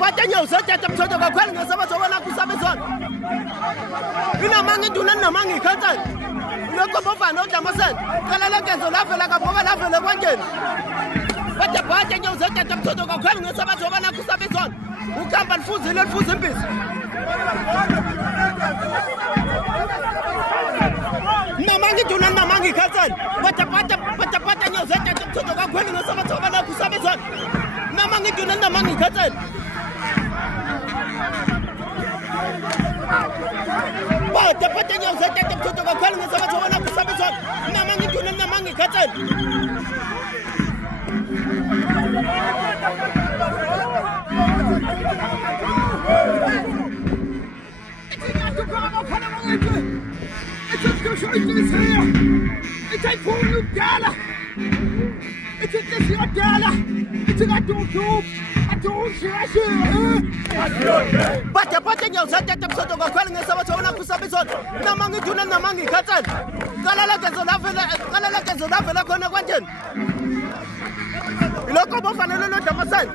Bata nyo sa tata mtoto kwa kweli ngesaba tobana kusabe zona. Ina mangi dunan na mangi khantan. Lokho bofa no jamasan. Kala la kenzo la fela ka boba la fela kwangeni. Bata nyo sa tata mtoto kwa kweli ngesaba tobana kusabe zona. Ukamba lifuzi lifuzi impisi. Na mangi dunan na mangi khantan. Bata nyo sa tata mtoto kwa kweli ngesaba tobana kusabe zona. Na mangi dunan na mangi khantan. Bata nyo sa tata mtoto kwa kweli ngesaba tobana kusabe zona. Na mangi dunan na mangi khantan. Bata nyo sa tata mtoto kwa kweli ngesaba tobana kusabe zona. Na mangi dunan na mangi khantan. Kala la kenzo la fela khona kwangeni. Lokho bofanele lo damasani.